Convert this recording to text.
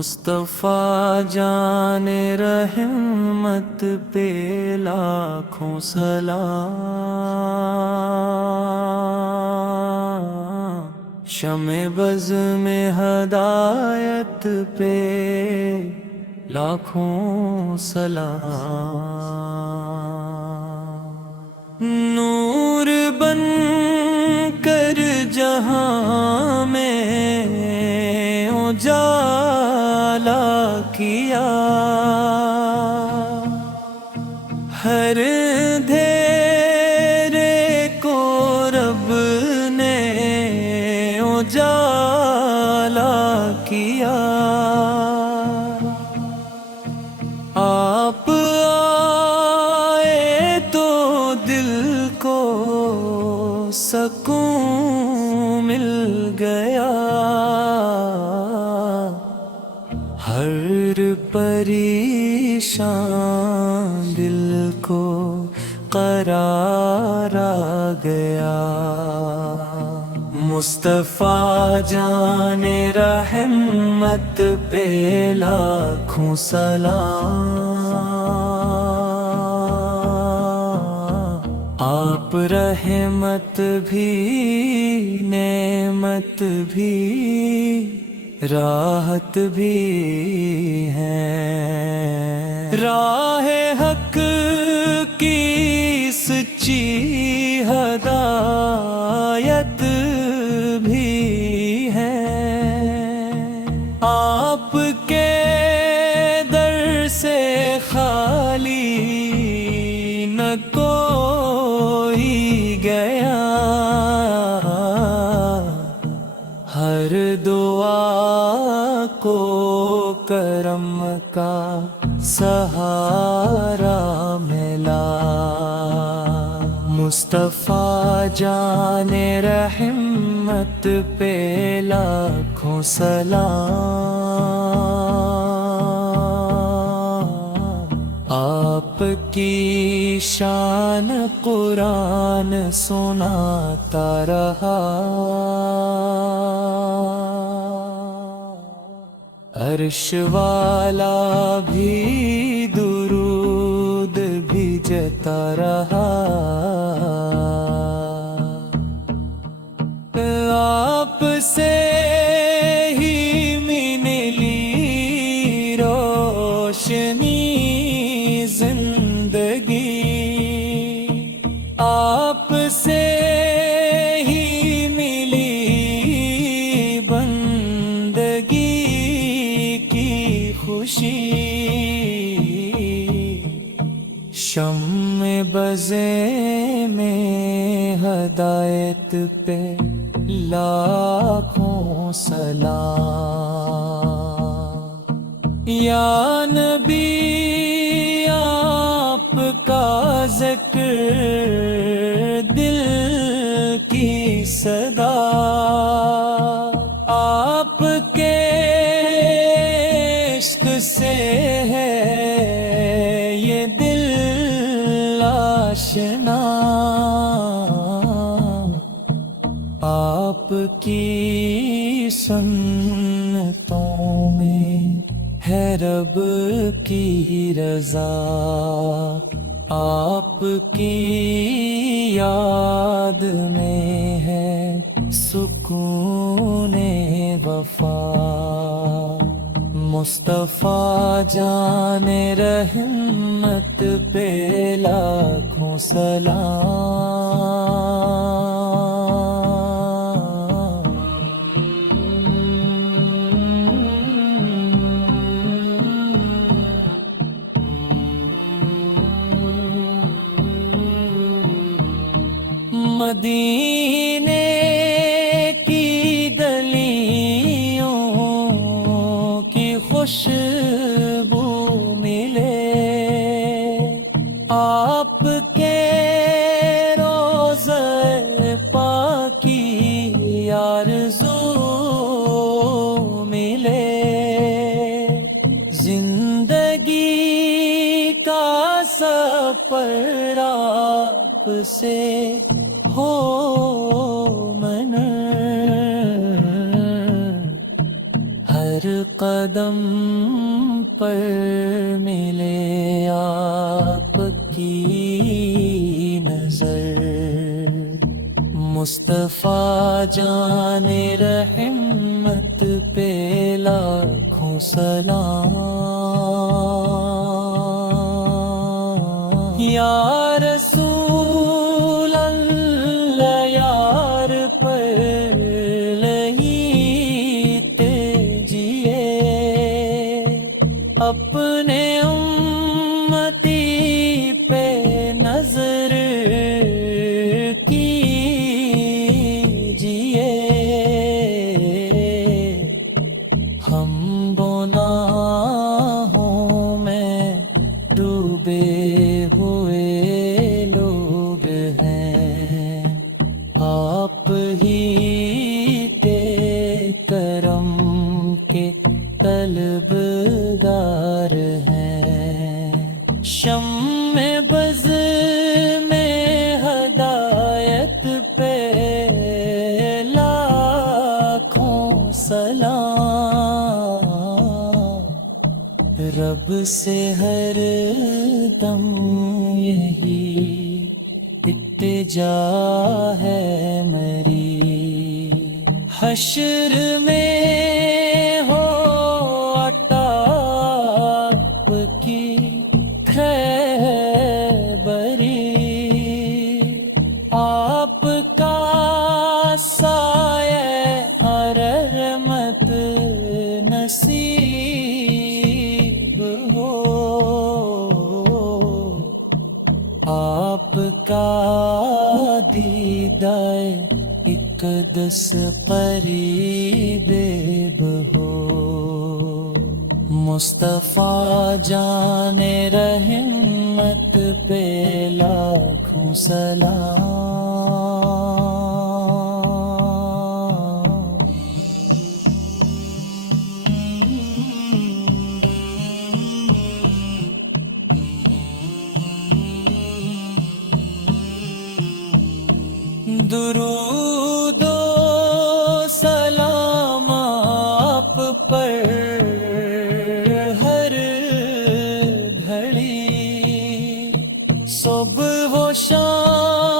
مصطفیٰ جان رحمت پہ لاکھوں سلام، شمع بز میں ہدایت پہ لاکھوں سلام، نور بن کر جہاں میں اجالا کیا، ہر اندھیرے کو رب نے اجالا کیا، آپ آئے تو دل کو سکون مل گیا، ہر پریشان دل کو قرار آ گیا، مصطفیٰ جان رحمت پہ لاکھوں سلام، آپ رحمت بھی نعمت بھی راحت بھی ہیں، راہ حق کی سچی ہدایت بھی ہے، آپ کے در سے خالی نہ کوئی گیا، ہر دعا کو کرم کا سہارا ملا، مصطفیٰ جان رحمت پہ لاکھوں سلام، آپ کی شان قرآن سناتا رہا، عرش والا بھی درود بھیجتا رہا، آپ سے ہی ملی روشنی زندگی، آپ سے ہی ملی بندگی کی خوشی، شمع بزے میں ہدایت پہ لاکھوں سلام، یا نبی آپ کا ذکر دل کی صدا، آپ کے عشق سے ہے یہ دل آشنا، آپ کی سنتوں میں ہے رب کی رضا، آپ کی یاد میں ہے سکون وفا، مصطفیٰ جان رحمت پہ لاکھوں سلام، مدینے کی گلیوں کی خوشبو ملے، آپ کے روضہ پاک کی آرزو ملے، زندگی کا سفر آپ سے ہو من، ہر قدم پر ملے آپ کی نظر، مصطفیٰ جان رحمت پہ لاکھوں سلام۔ یا رسول اللہ یار پر لیتے جیے، اپنے امتی پہ نظر کیجیے، ہم گناہوں میں ڈوبے ہوئے لوگ ہیں، آپ ہی کے کرم کے طلبگار ہیں، شمع بز میں ہدایت پہ لاکھوں سلام۔ رب سے ہر دم یہی التجا ہے میری، حشر میں ہو عطا آپ کی خیبری، آپ کا سایہ رحمت نصیب ہو، آپ کا دیدہ اقدس قریب ہو، مصطفیٰ جان رحمت پہ لاکھوں سلام۔ درود و سلام آپ پر ہر گھڑی، صبح و شام